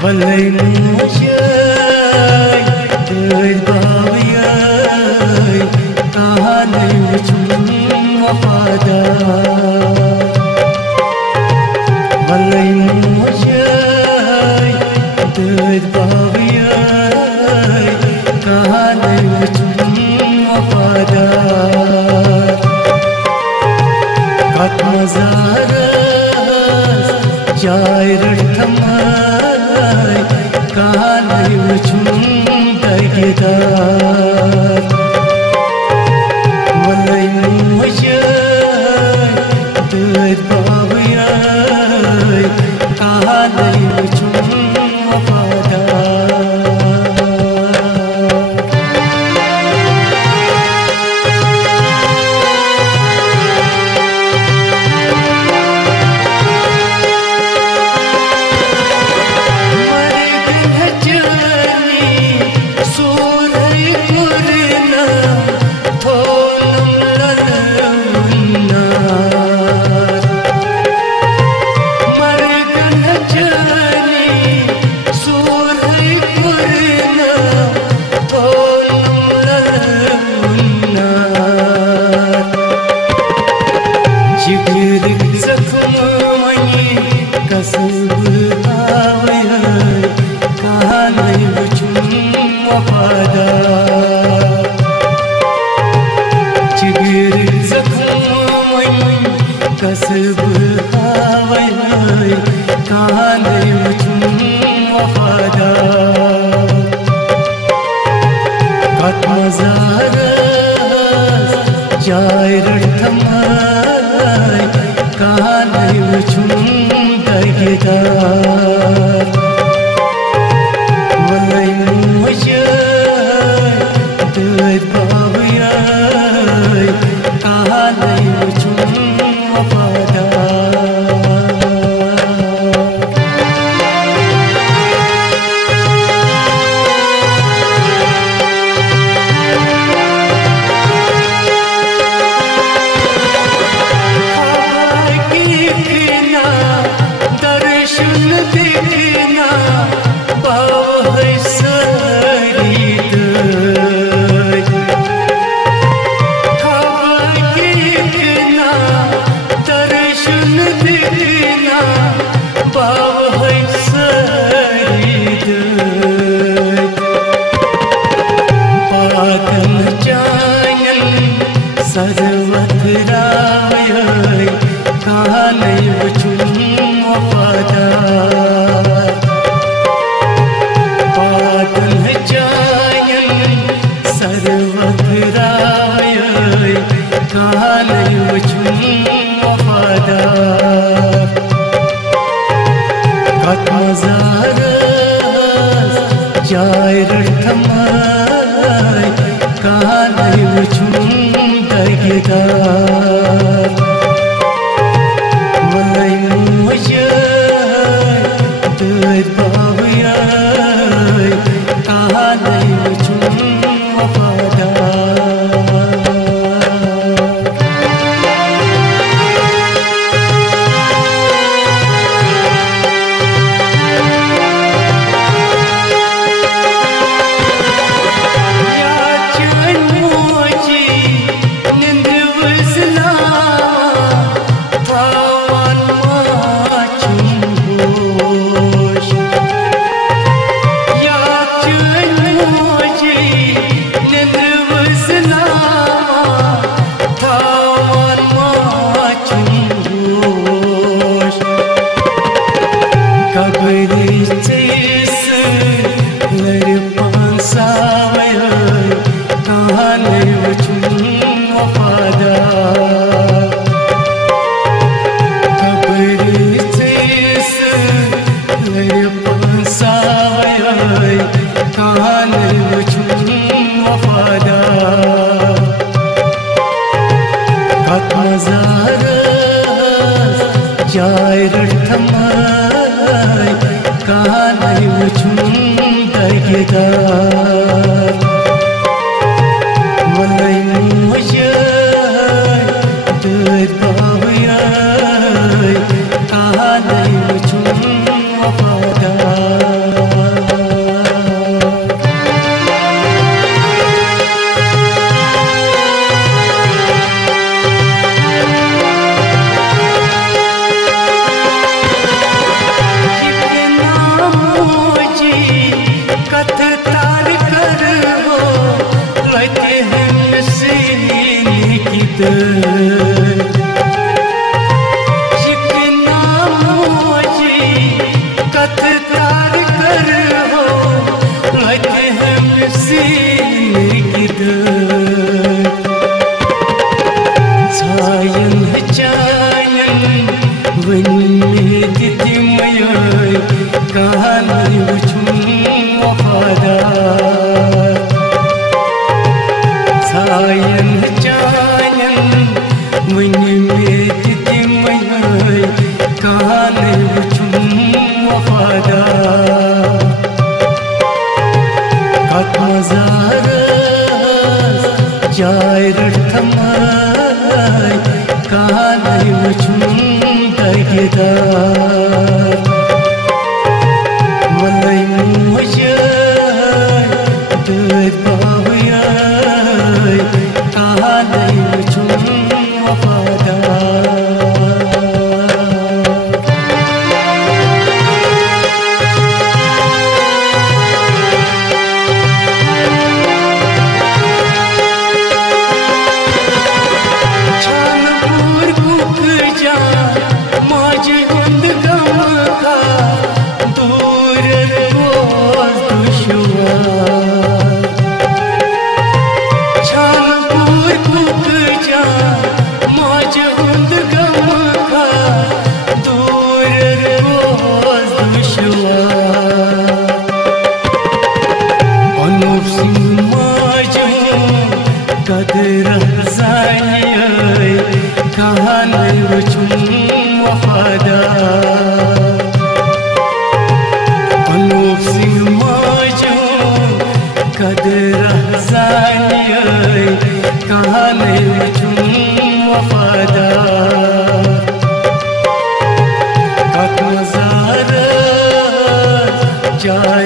भले मुझे तेरे बाविया कहाँ नहीं चुन वफादार भले मुझे तेरे बाविया कहाँ नहीं चुन वफादार कत मज़ारस जाय रठमाय कहाँ नहीं चुन दगीदार भले मुझे तेरे बाविया कहाँ नहीं चुन वफादार कसब आवे कहाँ नहीं चुन वफादार कत मज़ारस जाय रठमाय कहाँ नहीं चुन दगीदार भले मुझे तेरे बाविया कहाँ नहीं चुन सरवत राय कहाँ नहीं चुन वफादार पागल जायन सरवत राय कहाँ नहीं चुन वफादार कत मज़ारस जाय रठमाय कहाँ नहीं चुन दगीदार भले मुझे तेरे बाविया कहाँ नहीं चुन वफादार वल्लै मुझे दर्द बाहुया तालै वचुम वफादार कदर जानिए कहानी वचुम वफादार अनूप सिंह माजो कदर जानिए कहानी वचुम वफादार कत नज़ार जाए